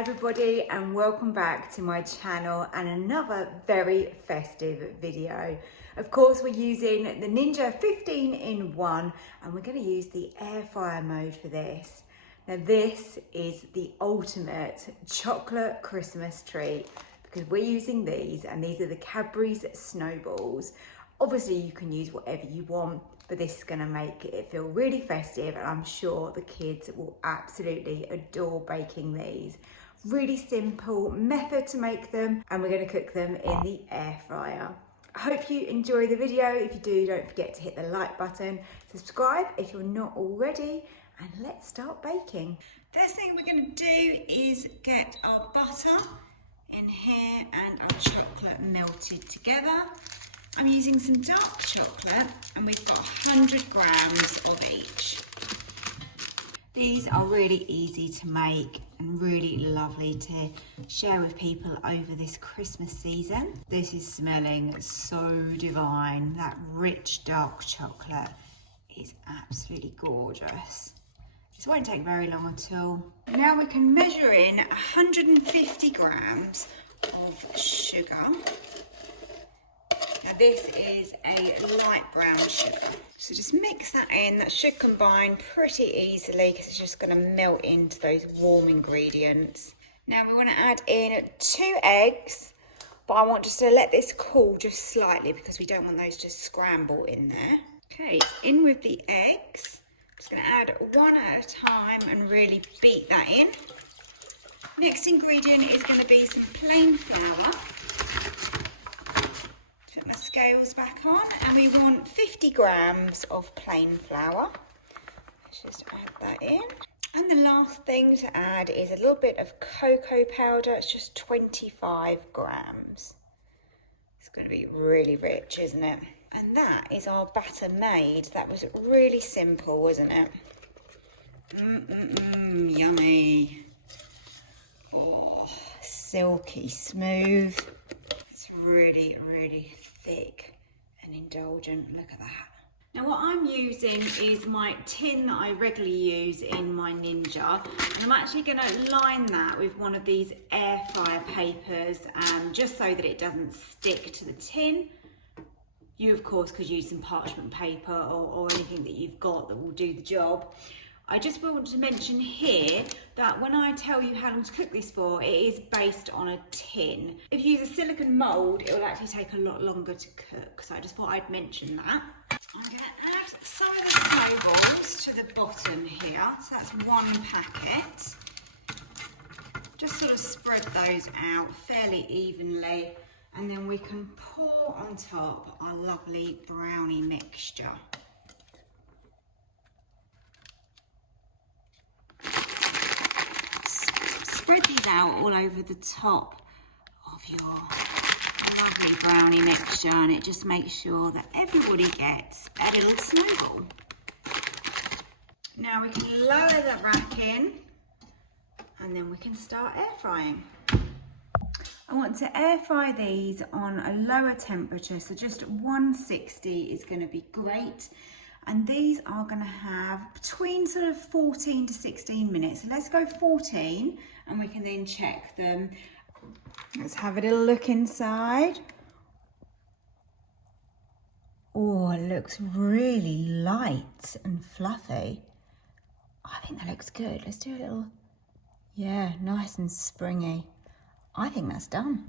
everybody, and welcome back to my channel and another very festive video. Of course, we're using the Ninja 15-in-1 and we're going to use the air fryer mode for this. Now this is the ultimate chocolate Christmas treat because we're using these, and these are the Cadburys Snowballs. Obviously you can use whatever you want, but this is going to make it feel really festive, and I'm sure the kids will absolutely adore baking these. Really simple method to make them, and we're going to cook them in the air fryer. I hope you enjoy the video. If you do, don't forget to hit the like button, subscribe if you're not already, and let's start baking. First thing we're going to do is get our butter in here and our chocolate melted together. I'm using some dark chocolate and we've got 100 grams of each. These are really easy to make and really lovely to share with people over this Christmas season. This is smelling so divine. That rich dark chocolate is absolutely gorgeous. This won't take very long at all. Now we can measure in 150 grams of sugar. Now this is a light brown sugar. So just mix that in. That should combine pretty easily because it's just going to melt into those warm ingredients. Now we want to add in 2 eggs, but I want just to let this cool just slightly because we don't want those to scramble in there. Okay, in with the eggs. I'm just going to add one at a time and really beat that in. Next ingredient is going to be some plain flour. Put my scales back on, and we want 50 grams of plain flour. Let's just add that in. And the last thing to add is a little bit of cocoa powder. It's just 25 grams. It's going to be really rich, isn't it? And that is our batter made. That was really simple, wasn't it? Yummy. Oh, silky smooth. It's really, really thick and indulgent. Look at that. Now what I'm using is my tin that I regularly use in my Ninja, and I'm actually going to line that with one of these air fryer papers, just so that it doesn't stick to the tin. You of course could use some parchment paper or anything that you've got that will do the job. I just want to mention here that when I tell you how long to cook this for, it is based on a tin. If you use a silicone mould, it will actually take a lot longer to cook, so I just thought I'd mention that. I'm going to add some of the snowballs to the bottom here, so that's 1 packet. Just sort of spread those out fairly evenly, and then we can pour on top our lovely brownie mixture. Spread these out all over the top of your lovely brownie mixture, and it just makes sure that everybody gets a little snowball. Now we can lower the rack in, and then we can start air frying. I want to air fry these on a lower temperature, so just 160 is going to be great. And these are going to have between sort of 14 to 16 minutes. So let's go 14 and we can then check them. Let's have a little look inside. Oh, it looks really light and fluffy. I think that looks good. Let's do a little, yeah, nice and springy. I think that's done.